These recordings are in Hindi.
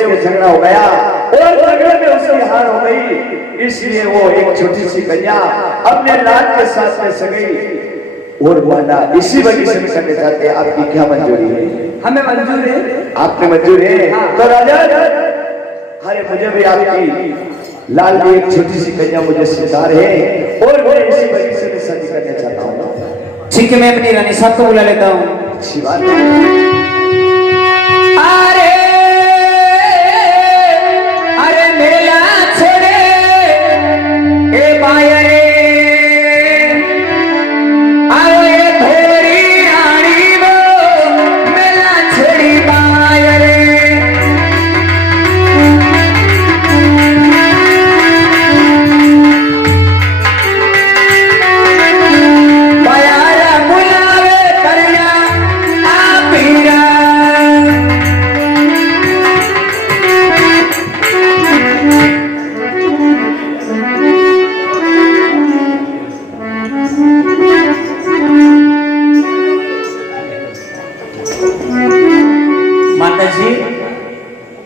उसके झगड़ा हो गया और झगड़े में उसकी हार हो गई। इसलिए वो एक छोटी सी कन्या अपने लाल के साथ में सगई और वादा इसी वजह से करने चाहते हैं। आपकी क्या मंजूरी है? हमें मंजूर है। आपने मंजूर है? हाँ। तो राजा, अरे मुझे भी आपकी लाल की एक छोटी सी कन्या मुझे स्वीकार है और मैं इसी वजह से मैं शादी करना चाहता हूँ। ठीक है, मैं अपनी रानी साहब को बुला लेता हूँ। अच्छी बात है।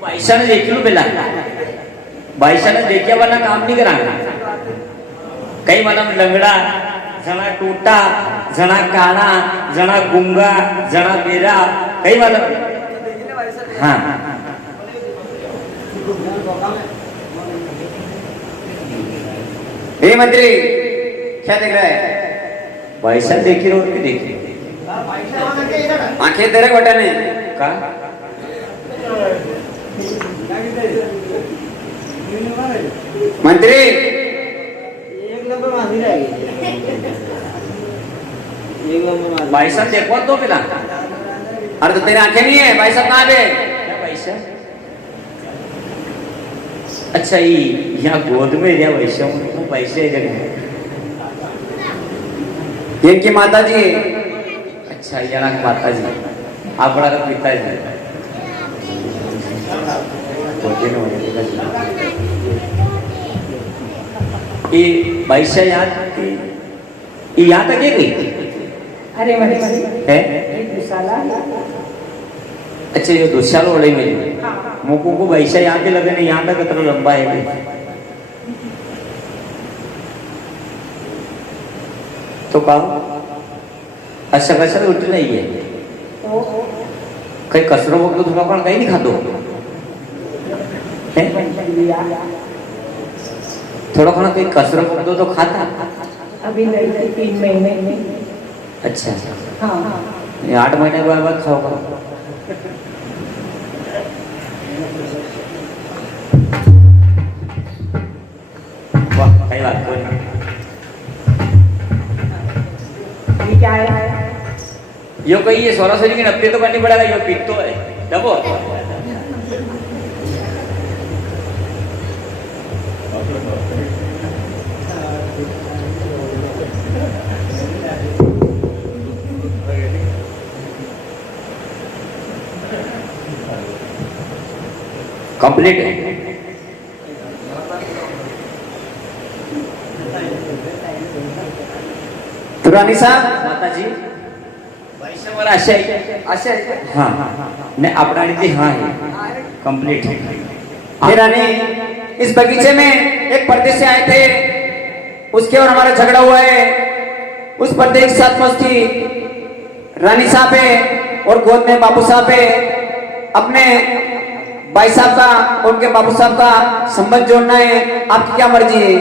बाईशाने देखियो बेला, बाईशाने देखिया वाला काम नहीं करा। कई वाला लंगड़ा, जना टूटा, जना काना, जना गुंगा, जना बेरा, कई वाला। हाँ हे मंत्री, क्या देख रहा है? बाईशा देखी रोड पे देखी, आंखें तेरे बटा ने का मंत्री एक नंबर मांगी रहेगी। भाई साहब देखो तो पिला। अरे तो तेरी आंखें नहीं है, भाई साहब कहाँ है? क्या भाई साहब? अच्छा ये यहाँ गोद में दिया भाई साहब, पैसे जगह इनकी माता जी। अच्छा यहाँ माता जी, आप बड़ा का पिताजी। ये बाईशा यहाँ तक है गई? अरे है? अच्छा ये दुशाल वाले में मुकू को बाईशा यहाँ के लगे नहीं, यहाँ तक इतना लंबा है। तो कहा अच्छा कसर उठ नहीं है, कहीं कसरो वक्त थोड़ा कौन कहीं नहीं खातो थोड़ा खाना कहीं कसरो वक्त तो खाता अभी नहीं, 3 महीने में। अच्छा हाँ 8 महीने के बाद खाओगा। वाह कई बात कोई क्या है? यो कही ये 1600 की 90 तो करनी पड़ेगा, यो पीक तो है डबो। कंप्लीट है। तो रानी साहब माता जी आशा है। हाँ नहीं अपना हाँ है कंप्लीट है। रानी इस बगीचे में एक पर्दे से आए थे, उसके और हमारा झगड़ा हुआ है। उस पर्दे के साथ में उसकी रानी साहब है और गोद में बाबू साहब है। अपने भाई साहब का और उनके बाबू साहब का संबंध जोड़ना है, आपकी क्या मर्जी है?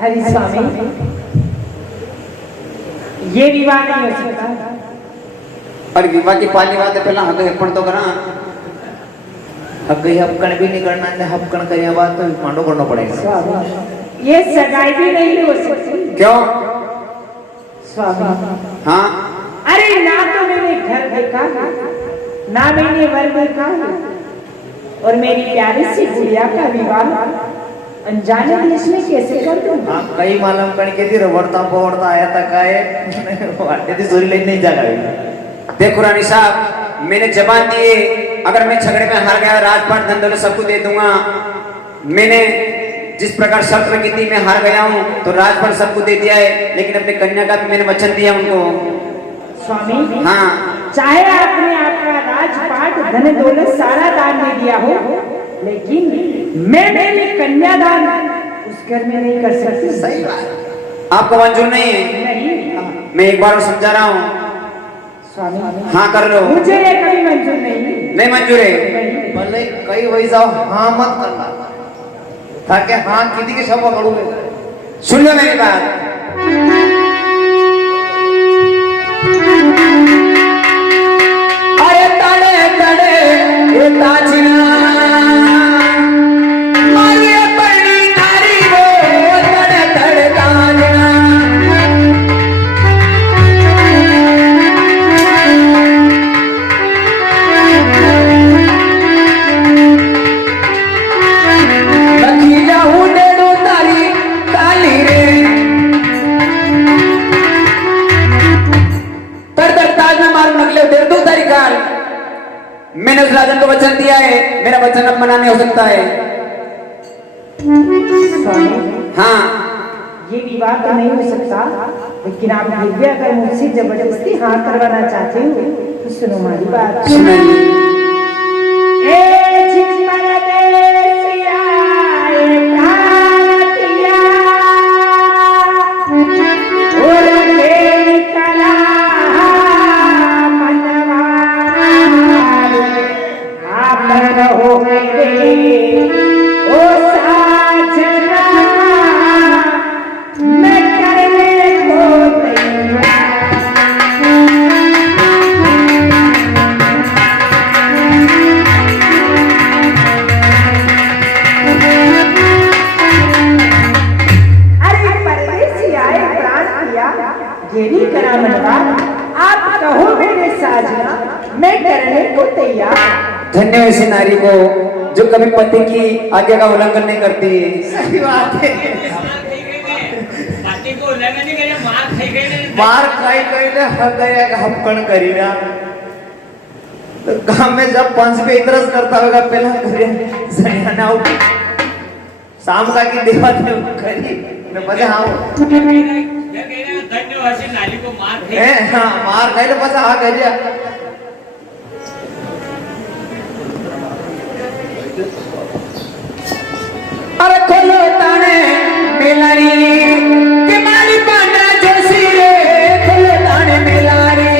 हरि स्वामी, ये विवाह नहीं हो सकता। पर विवाह की पहली बात है पहला हक हेपण तो करा, हक हपकण भी नहीं करना है, हपकण करने के बाद तो मांडो करना पड़ेगा। ये सगाई भी नहीं हो सकती। क्यों? स्वामी हाँ अरे ना तो मैंने घर देखा, ना मैंने वर देखा, और मेरी प्यारी सी गुड़िया का विवाह अनजाने देश में कैसे कर दूं? हाँ कई मालूम करके थी रबड़ता पवड़ता आया था काहे वाटे थी चोरी लेने नहीं जा रही। देखो रानी साहब मैंने जबान दी है, अगर मैं झगड़े में हार गया राजपाट धन दौलत सबको दे दूंगा। मैंने जिस प्रकार शर्त रखी थी मैं हार गया हूँ तो राजपाट सबको दे दिया है, लेकिन अपने कन्या का भी मैंने वचन दिया उनको। स्वामी हाँ चाहे आपने आपका राजपाट धन दौलत सारा दान दे दिया हो, लेकिन मैं मेरी कन्यादान उस घर में नहीं कर सकती। सही बात, आपको मंजूर नहीं है? नहीं। मैं एक बार समझा रहा हूँ। स्वामी हाँ कर लो। मुझे ये कभी मंजूर नहीं मंजूर है। भले कई वही जाओ, हाँ मत करना, ताकि हाँ किसी के सब पकड़ू। सुन लो मेरी बात। अरे तड़े तड़े ये ताजना माये पड़ी नारी वो तड़े तड़े ताजना लखी जाऊं डेडो तारी ताली रे ताज में मारू नकले देर दो तारीख काल। मैंने उस राजन को वचन दिया है, मेरा वचन अब मना नहीं हो सकता है। स्वामी हाँ ये विवाह तो नहीं हो सकता, लेकिन आप फिर भी अगर मुझसे जबरदस्ती हाँ करवाना चाहते हो तो सुनो हमारी बात। सुनाइए। ए जिस परदेसिया ए भारतिया और तेरी कला मनवा आप रहो मेरे ओ साजना, मैं करने को तैयार। अरे परदेसी आए प्राण किया घेरी करा मनवा, आप कहो मेरे साजना, मैं करने को तैयार। धन्य है ऐसी नारी को जो कभी पति की आज्ञा का उल्लंघन नहीं करती। सही बात है। मार खाई गई ने हक गया कि हम कण करी ना, तो गांव में जब पंच पे इतरस करता होगा पहला करे जनियाना हो शाम का की देवा थे करी मैं बजे हाँ हाँ मार खाई तो बस हाँ करिया। अरे खोलो ताने मेलारी के मारी पांडा जोशी रे, खोलो ताने मेलारी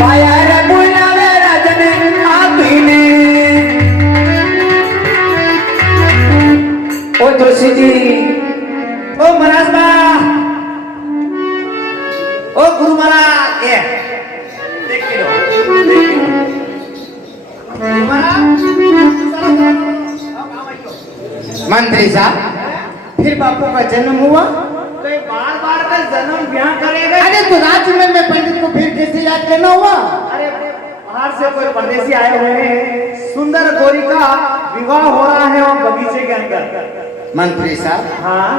पाया रे बुलावे राजन आकीने। ओ जोशी जी, ओ महाराज बा, ओ गुरु महाराज ये देख के लो मंत्री साहब, फिर बापू का जन्म हुआ, कोई बार बार का जन्म ब्याह करेगा? अरे तो राज्य में पंडित को फिर कैसे याद करना हुआ? अरे बाहर से कोई परदेसी आए हुए हैं, सुंदर गोरी का विवाह हो रहा है और बगीचे के अंदर। मंत्री साहब हाँ,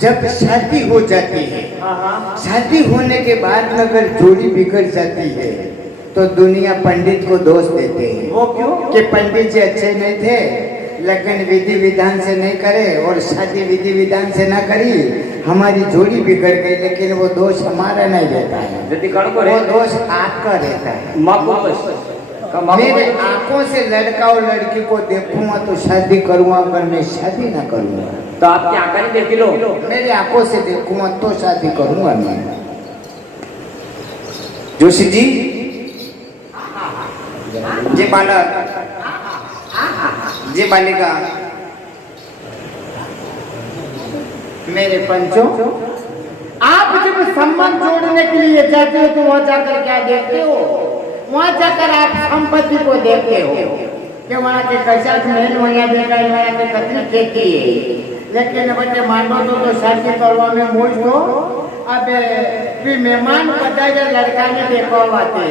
जब शादी हो जाती है, शादी होने के बाद में अगर जोड़ी बिगड़ जाती है तो दुनिया पंडित को दोष देते हैं। वो क्यों? कि पंडित जी अच्छे नहीं थे, लेकिन विधि विधान से नहीं करे और शादी विधि विधान से ना करी, हमारी जोड़ी बिगड़ गई, लेकिन वो दोष हमारा नहीं रहता है, वो दोष आपका रहता है। मेरे आंखों से लड़का और लड़की को देखूंगा तो शादी करूंगा, अगर मैं शादी ना करूंगा तो आपकी आंखें नहीं देखी लो, मेरी आंखों से देखूंगा तो शादी करूंगा मैं। जोशी जी, जी बालक, जी बालिका, मेरे पंचों, आप जब संबंध जोड़ने के लिए जाते हो तो वहां जाकर क्या देखते हो? वहां जाकर आप संपत्ति को देखते हो कि वहाँ के कैसा महल वहाँ देखा है, वहाँ के कितनी खेती है, लेकिन बच्चे मानो तो शादी करवा में मोज हो। अब फिर मेहमान पता है लड़का ने देखा आते,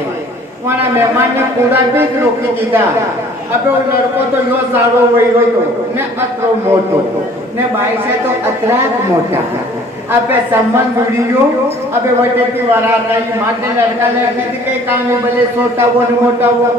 वहाँ मेहमान ने पूरा भी रोकी दीदा अबे वो लड़को तो यो सारो वही हो तो ने अतरो मोटो ने भाई से तो अतराक मोटा अबे संबंध जुड़ियो अबे वटे की वारा नहीं माते लड़का लड़की थी कई काम में भले छोटा वो न मोटा वो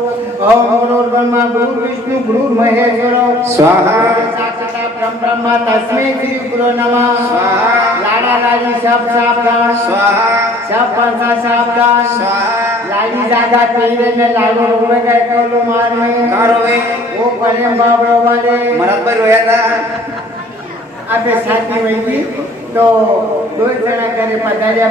ओम गुरु ब्रह्मा गुरु विष्णु गुरु महेश्वर स्वाहा साक्षात ब्रह्मा तस्मै श्री गुरु नमः स्वाहा लाड़ा लाड़ी सब सावधान स्वाहा सब पंसा सावधान स्वाहा लाड़ी जागा पीरे में लाडो रोवे गए कोलो मार में रोवे वो प्रेम भाव रोवाले मरद पर रोया था अबे साथी वही तो दो जना करे पधारे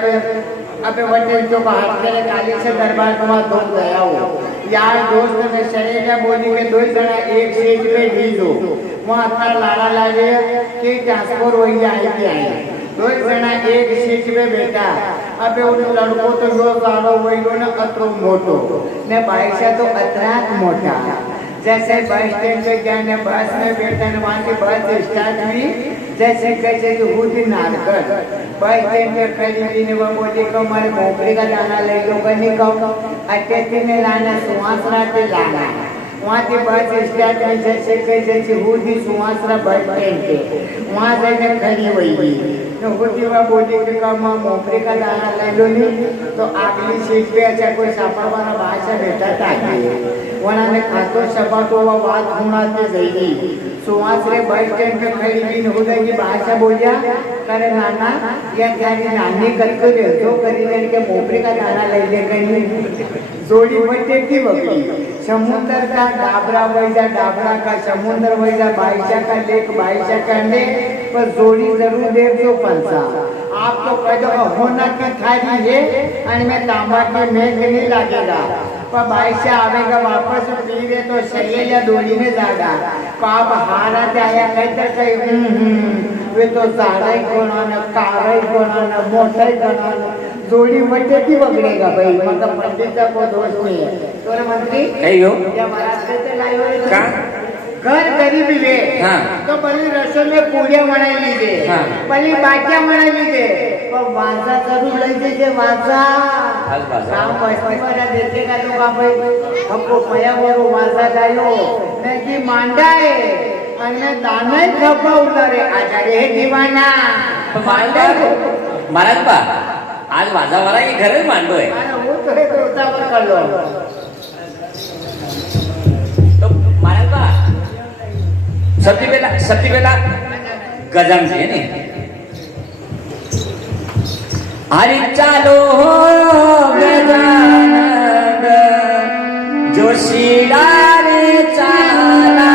अबे वटे जो बाहर करे काली से दरबार में दो गया हो यार दोस्त ने शरीर बोली के दो जना एक सीट पे ढीलो वहां अपना लाड़ा लागे कि ट्रांसफर वही आई के आई दो जना एक सीट पे बैठा अबे उन लड़को तो जो गाड़ो वही ना अतरो मोटो ने भाई से तो अतराक मोटा जैसे बस स्टैंड पे जाने बस में बैठा न वहाँ की बस स्टार्ट हुई जैसे कैसे हुई नारकर बस स्टैंड पे खड़ी थी ने वो बोली को हमारे भोपड़ी का दाना ले लो कहीं कहो अटेती ने लाना सुहासरा के लाना वहाँ की बस स्टैंड में जैसे कैसे हुई सुहासरा बस स्टैंड पे वहाँ जाके खड़ी हुई तो होती वह बोली कि कम भोपड़ी का दाना ले लो नहीं तो अगली सीट पे अच्छा कोई सापा वाला भाषा बैठा था उन्होंने खातो सभा को वह बात घुमाते गई सुहास रे बस स्टैंड पे खड़ी हुई होगा की भाषा बोलिया करे नाना या त्यारी नानी करके दे जो करी के भोपड़ी का दाना ले ले गई जोड़ी बच्चे की बकरी समुद्र का डाबरा वैसा डाबरा का समुद्र वैसा बाईशा का लेक बाईशा का अंडे पर जोड़ी जरूर दे दो पंसा आप तो कह दो होना की थारी है और मैं तांबा के मेघ नहीं लगेगा पर बाईशा आवेगा वापस पीरे तो शरीर या दोड़ी में जागा पाप हारा जाया कहते कहीं वे तो सारा ही कोना कारा ही कोना मोटा ही कोना जोड़ी बच्चे की बगड़ेगा भाई मतलब पंडित का कोई दोष नहीं है तो मंत्री कहियो क्या महाराज से लाइयो घर गरीब ले तो पहले रसोई में पूड़िया बनाई लीजिए पहले बाटिया बनाई लीजिए पर वांसा जरूर ले दीजिए वांसा काम बस्ती वाला देखेगा तो का भाई हमको पया वो वांसा जायो मैं की मांडा है અને દાને ખપા ઉતારે આજારે હે દીવાના मांडा महाराज बा आज वाजा वाला ये घर में मांडो है અને હું તો એ ઉતાવળ कर लो तो महाराज बा सबसे पहला गजान से है ने अरे चालो गजानन जोशीला रे चाला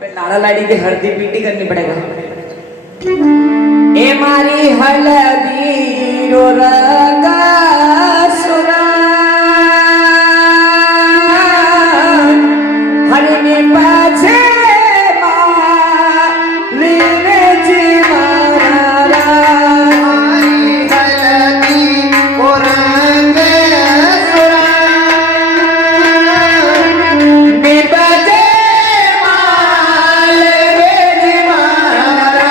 अबे लाड़ा लाड़ी की हल्दी पीटी करनी पड़ेगा। ए मारी हल्दी रो रंगा सुरा हरि में बाजे माली रे जी मारा हल्दी को रंग सुरा में बाजे माल रे जी मारा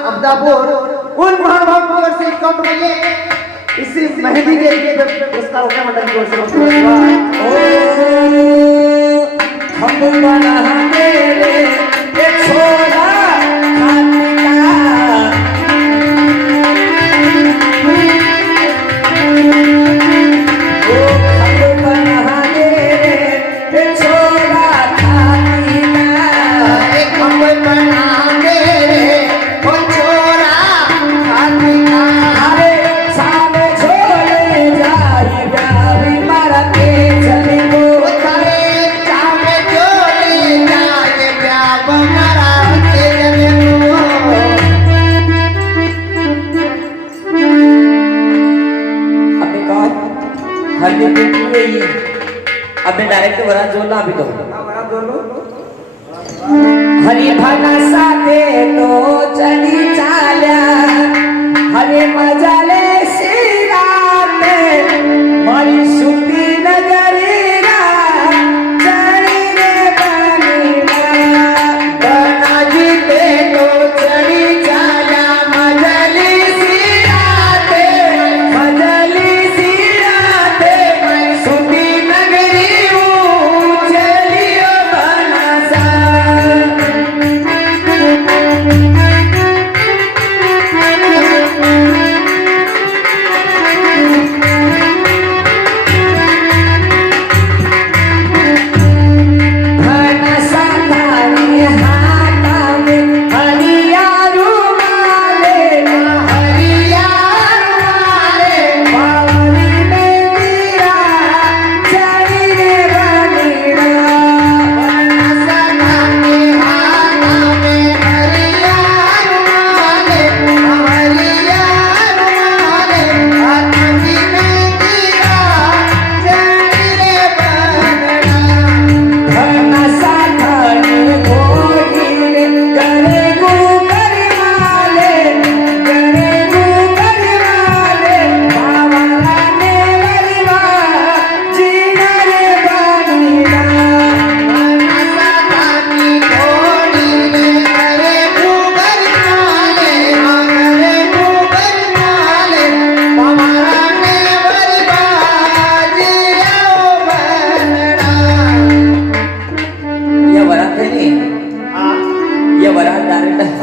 उन महानुभाव की ओर से इक्यावन रुपये इसी मेहंदी के पुरस्कार होगा मंडल की ओर से हम बना मेरे एक छोरा अबे डायरेक्ट वरा जोला अभी तो हरी भाना साथे तो चली चाल्या हरे मजाले सिराते मारी सुती नगरी रा चली रे बनीला बनाजी ते तो चली चाल्या मजाली सिराते सुती नगरी चलियो बना सा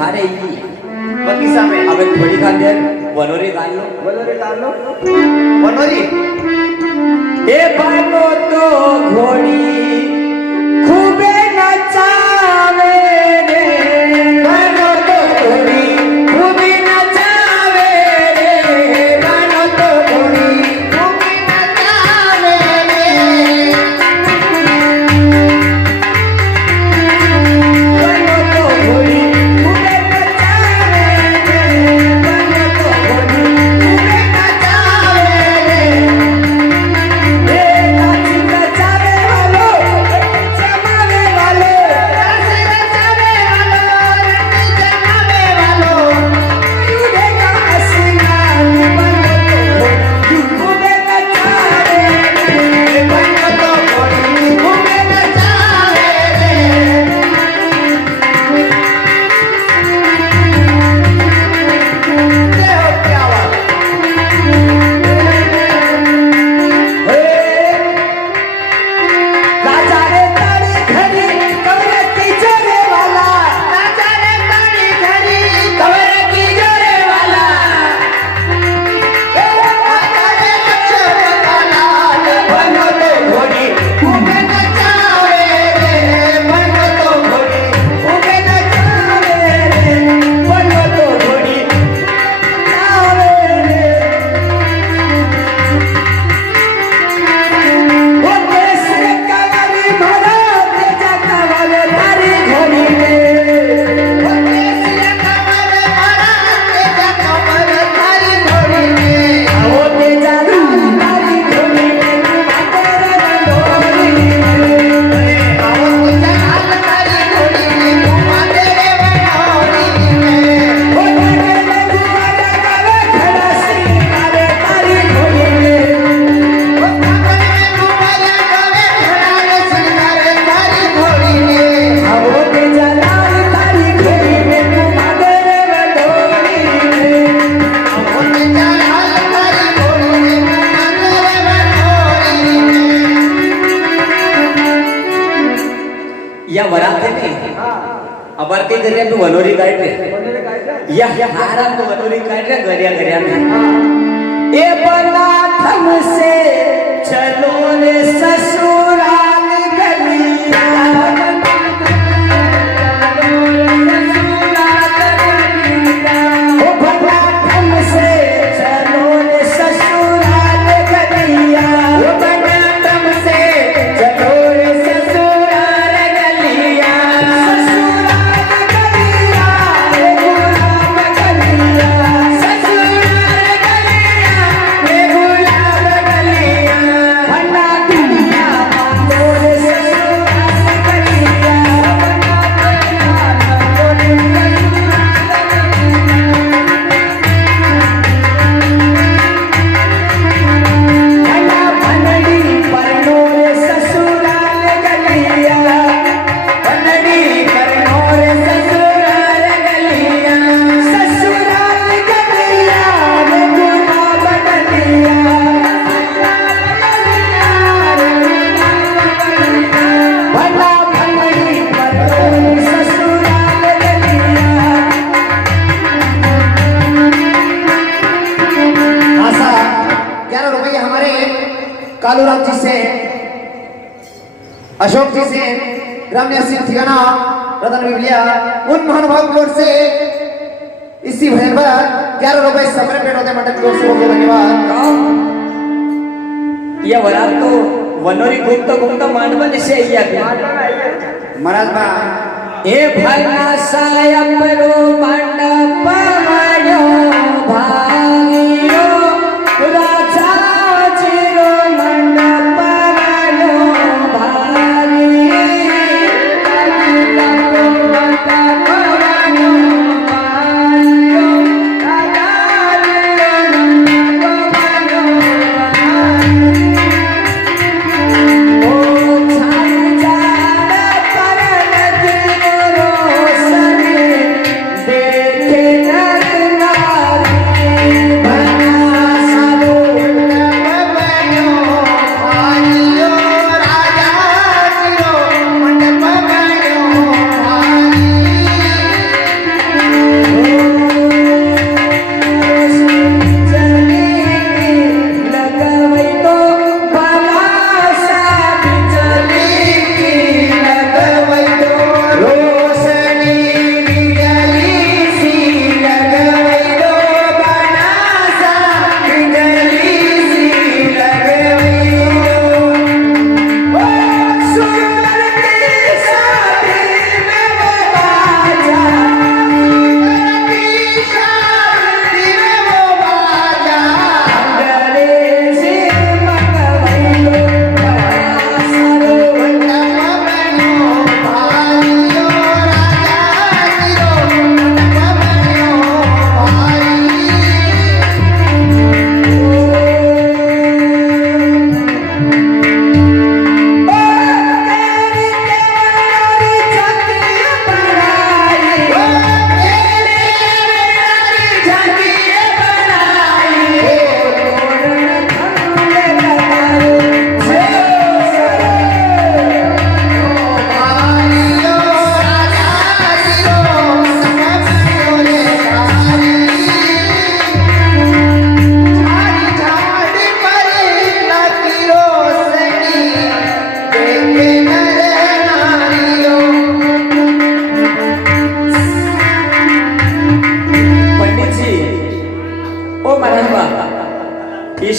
बाहर आएगी बगीचा में अब थोड़ी का देर वनोरी गाल लो बनोरी ए बनो तो घोड़ी खूबे नचावे रे बनो तो घोड़ी खूबे नचावे रे बनो तो घोड़ी खूबे नचावे रे बनो तो घोड़ी खूबे नचावे रे बनो तो घोड़ी खूबे नचावे रे ए नाच नचावे वालो जमावे वालो रस रचावे वालो रंग जमावे वालो यूरे का हसीना बनो तो घोड़ी खूबे नचावे रे बनो तो घोड़ी खूबे नचावे रे जय हो क्या बात राजा रे तारी घड़ी कवर की जोरे वाला राजा रे तारी घड़ी कवर की जोरे वाला राजा रे अच्छे वाला बनो तो घोड़ी खूबे नचावे रे बनो तो घोड़ी खूबे नचावे रे बनो तो घोड़ी नचावे रे वो देश के कलारी भरा तेजा कवाले तारी घोड़ी में देसिया कमर मारा तेजा कमर थारी घोड़ी में वो तेजा तारी घोड़ी में तुम्हारे रंगोली में आओ तेजा लाल थारी घोड़ी में घुमा तेरे बनौरी में वो लगे लगुआ लगावे खड़ा सिंगारे तारी घोड़ी में वो कांगन में घुमाया गवे खड़ा रे सिंगार थारी घोड़ी में वो तेजा लाल तारी घोड़ी में तुम्हारे रंगोली में आओ तेजा लाल थारी घोड़ी में घुमा तेरे बनौरी में या वराते में अबर के गरिया में वनोरी काट रे या हारा को वनोरी काट रे गरिया गरिया में ए बना थम से चलो रे ससुराल गलिया ओ बना थम से चलो रे ससुराल गलिया ओ बना थम से चलो रे ससुराल गलिया ससुराल गलिया रे गुलाब गलिया ससुराल गलिया रे गुलाब गलिया बना दुनिया मोरे ससुराल गलिया बना बनड़ी परनोरे ससुराल गलिया बनड़ी परनोरे ससुराल गलिया ससुराल गलिया रे गुलाब गलिया बना बनड़ी परनोरे ससुराल गलिया आशा 11 रुपये हमारे कालूराम जी से अशोक जी से ग्राम निवासी ठिकाना रतन बिबलिया उन महानुभाव की ओर से इसी भजन पर 11 रुपये समर पेट होते मंडल की ओर से बहुत धन्यवाद या वरात तो वनोरी घूमता मांडवन से आई महाराज बा ए भला सायपरो मंडप मयो भागियो राजा चिरो मंडप मयो भागी देखे ना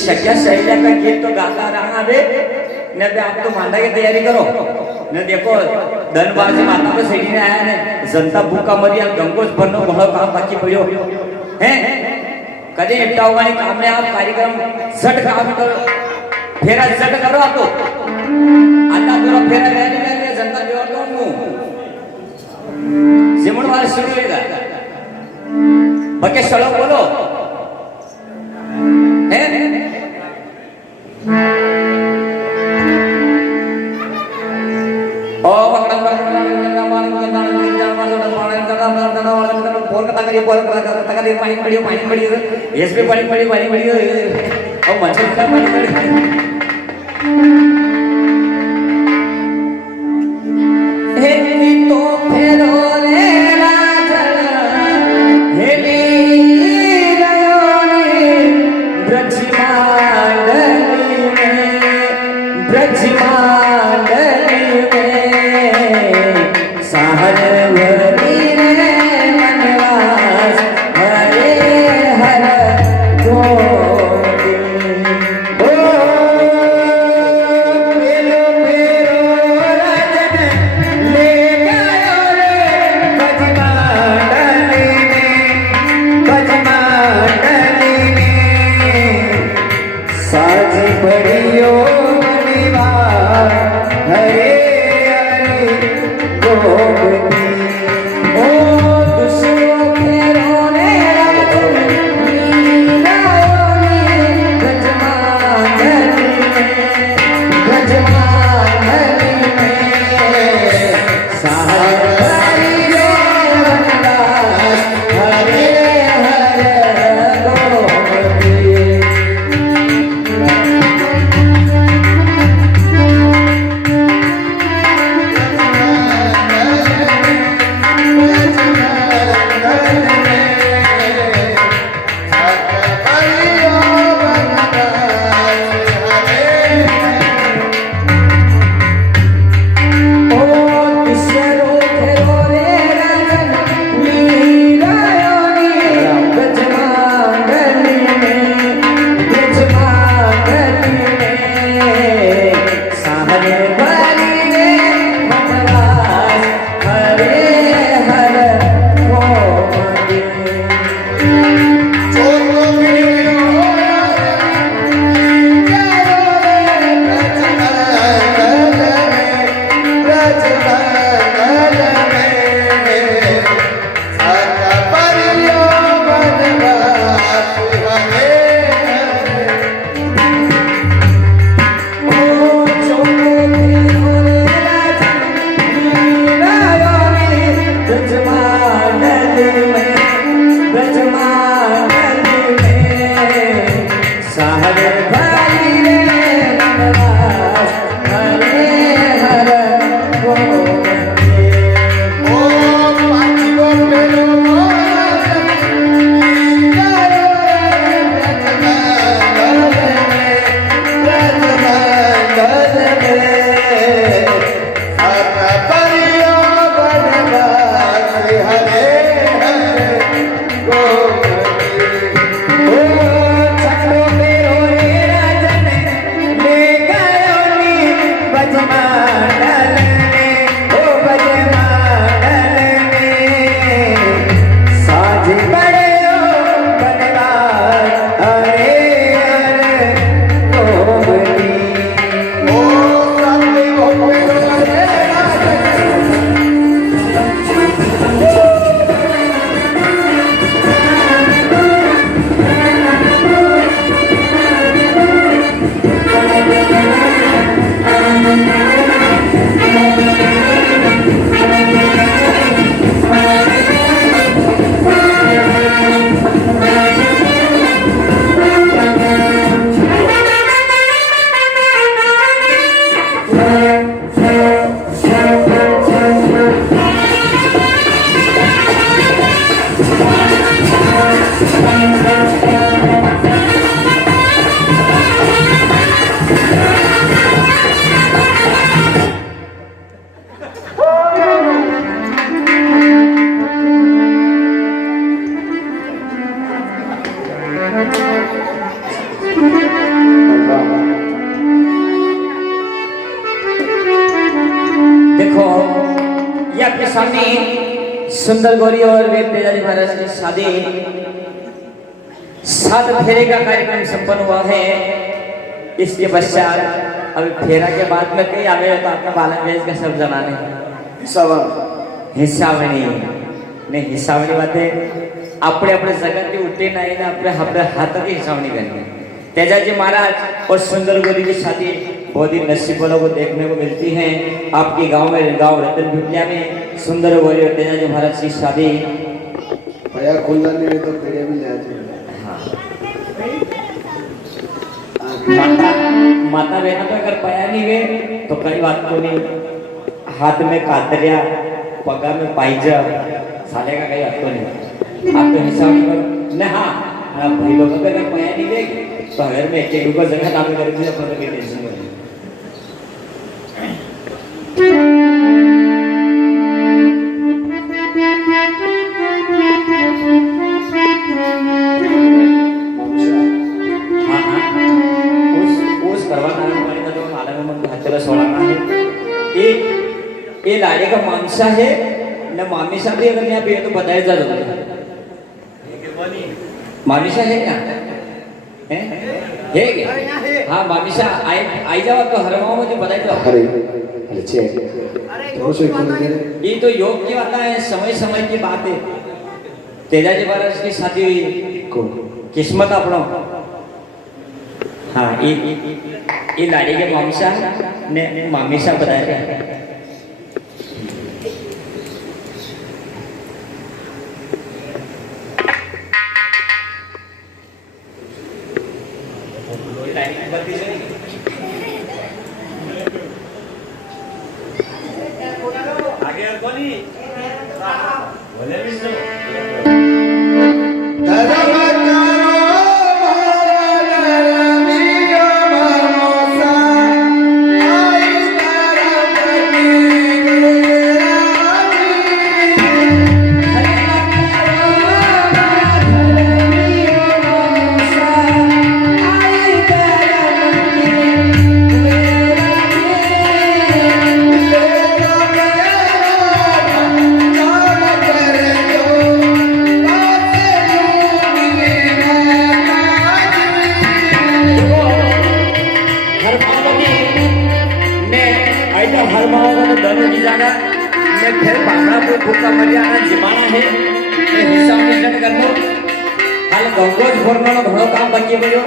सख्या सहेलिया का गीत तो गाता रहा बे ने बे आप तो मांडा की तैयारी करो ने देखो धनबाजी माता पे सेठी ने आया ने जनता भूखा मरी और गंगोज भरनो घणो काम बाकी पड़ो हैं कदे एकटा होगानी काम ने आप कार्यक्रम झट काम करो फेरा झट करो आप तो आता पूरा फेरा रहने में जनता जोर दो मु सिमण वार शुरू होगा बके चलो बोलो हैं ओ पानी पड़ी एस पे पानी पड़ी और मच्छर का पानी पड़ी हेली तो फेरो रे राजन हेली रयो ने ब्रजमांडली में सहरवरी रे मनवास हरे हर गोविंद ओ फेरो राजन ले गयो रे ब्रजमांडली में साज पड़ियो हरे हरे गोपति ओ दुसरो फेरो ने ब्रजमांडली में सहरवरी रे वनवास हरे हरे गोपति सामने सुंदर गौरी और वीर तेजाजी महाराज की शादी 7 फेरे का कार्यक्रम संपन्न हुआ है। इसके पश्चात अभी फेरा के बाद में कई आगे तो आपका बालन वेज का सब जनाने हिस्सावणी ने हिस्सावणी बातें अपने अपने जगत की उठे नहीं ना अपने हाथों की हिस्सावणी करनी। तेजाजी महाराज और सुंदर गौरी की शादी बहुत ही नसीब वालों को देखने को मिलती है। आपके गांव में गांव रतन भिटिया में सुंदर गौरी और तेजाजी महाराज की शादी भैया खुलना नहीं है तो फिर भी ले आते। माता माता बहना तो अगर पया नहीं गए तो कई बात तो नहीं, हाथ में कातरिया पगा में पाइजा साले का कई बात तो नहीं। आप तो हिसाब नहीं करो न। हाँ भाई लोग अगर पया नहीं गए तो घर में एक रुपये जगह आप करेंगे अपना कोई टेंशन नहीं। ये लाड़े का मानसा है न मामीसा भी अगर यहाँ पे तो बताया जा सकता है। मामीसा है क्या है क्या? हाँ मामीसा आई जाओ तो हर माओ मुझे बताया जाओ। ये तो योग की बात है, समय समय की बात है। तेजाजी महाराज की शादी हुई किस्मत अपनो। हाँ ये लाड़ी के मामीसा ने मामीसा बताया। घणो काम बाकी है।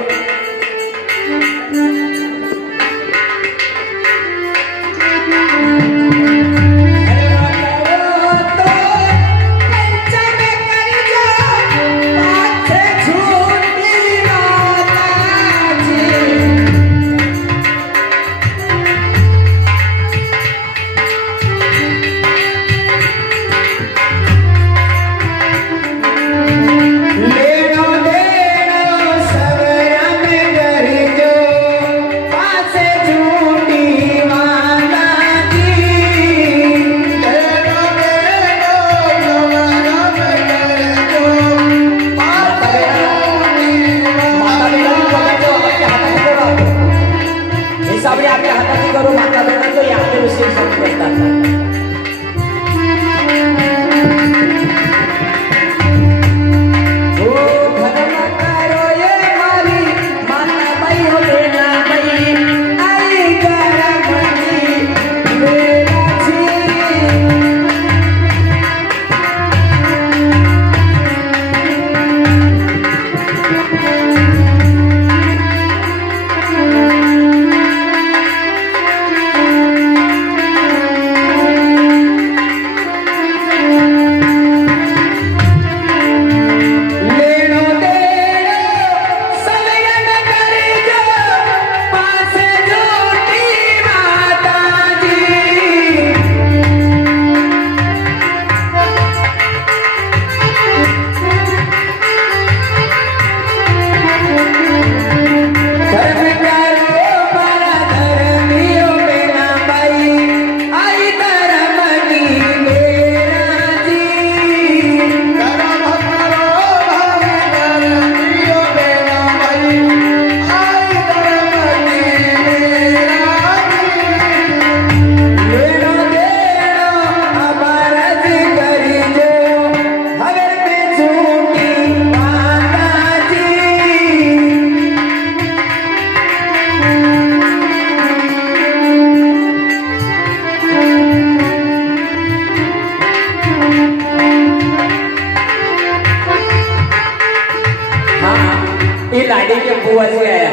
हाँ ये लाड़ी के बुआ से आया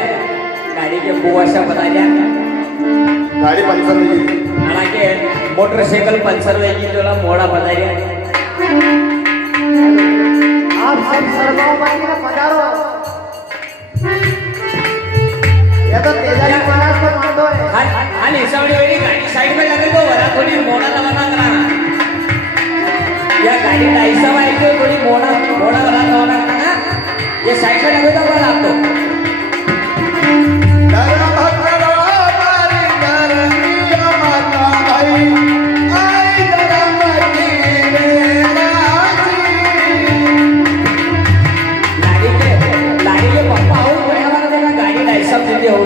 लाड़ी के बुआ से बता दिया गाडी पंचर होई गेली. हालांकि मोटरसाइकिल पंचर हुई की जोला मोड़ा बता दिया आप सब सरगाव बाईला पधारो. ये तो तेजाजी महाराज को मानतो है. हाल हिसाबड़ी वाली गाड़ी साइड में लगे तो वरा थोड़ी मोड़ा लवाना करा या गाड़ी डाइसा वाली तो थोड़ी मोड़ा मोड़ा वरा लवाना करा ये साइड में लगे तो वरा आपको दर भद्रा मारी दरनिया माता आई आई दरमती मेराजी. लाड़ी के पप्पा हो बड़ा वाला देखा गाड़ी डाइसा देते हो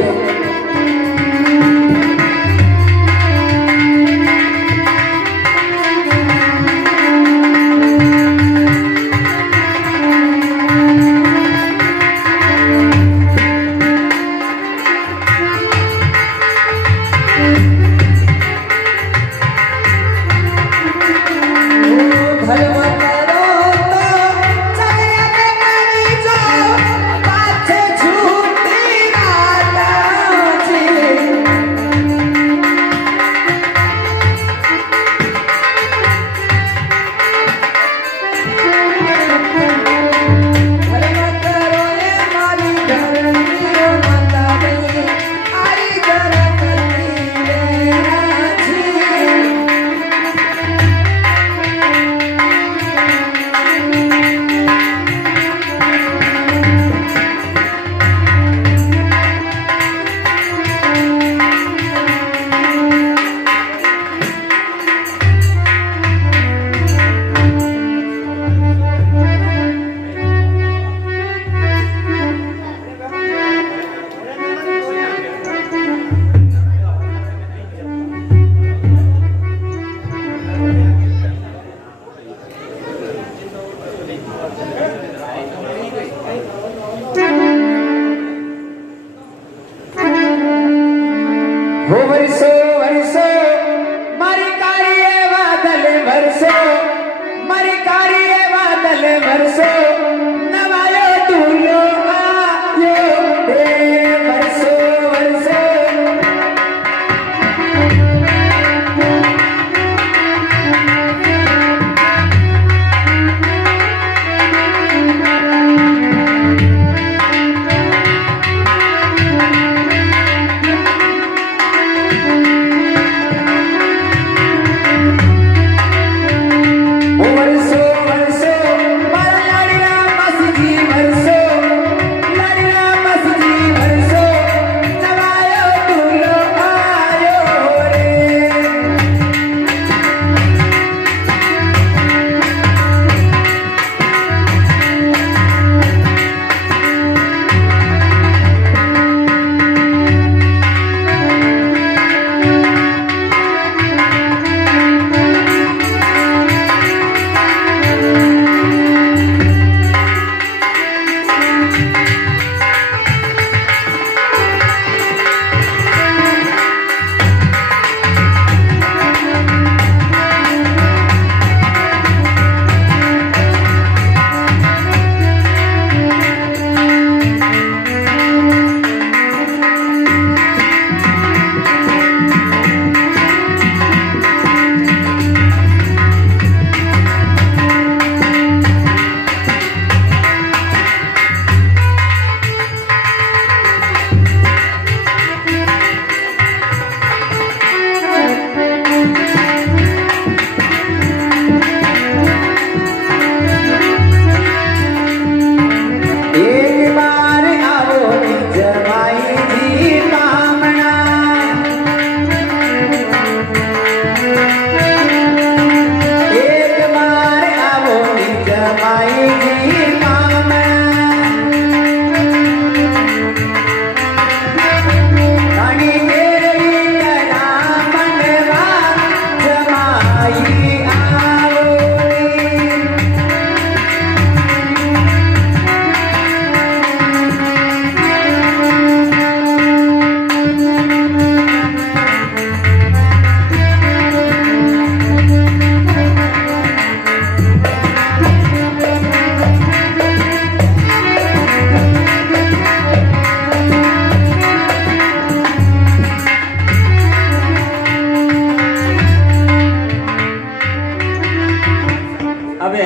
अबे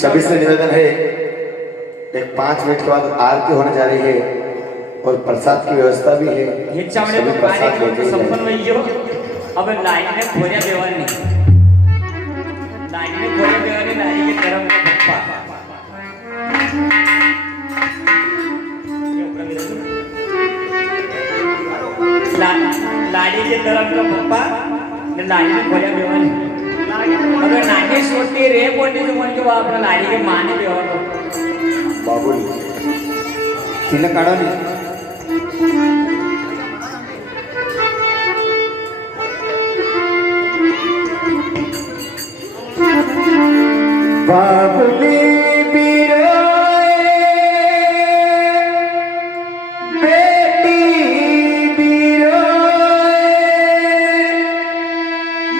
सभी से निवेदन है, एक 5 मिनट के बाद आरती होने जा रही है और प्रसाद की व्यवस्था भी है। हिचावणे सभी को प्रसाद कार्यक्रम लेते ही संपन्न जाएं। वहियो अब लाइन में खोरिया देवानी लाइन के तरफ में पप्पा लाड़ी के तरफ में पप्पा ने लाइन में खोरिया देवानी अगर नागे सोती रे बोलने तो मन के अपना लाड़ी के माने देवानो बाबुल तिला काढो ने बाबुली बिरोए बेटी बिरोए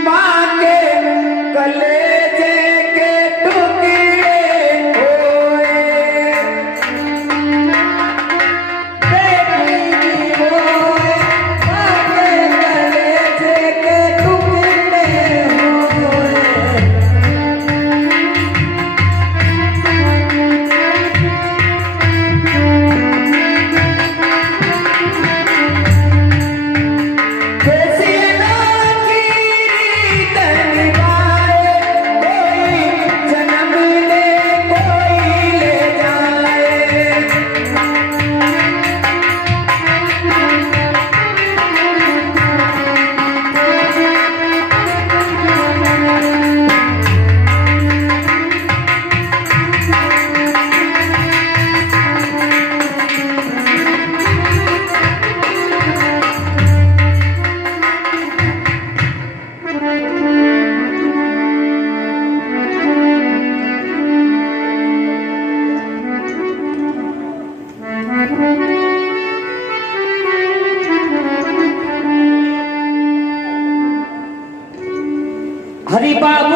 माँ के कलेजे के टुकड़े होए बेटी बिरोए माँ के कलेजे के टुकड़े होए हरि बाबू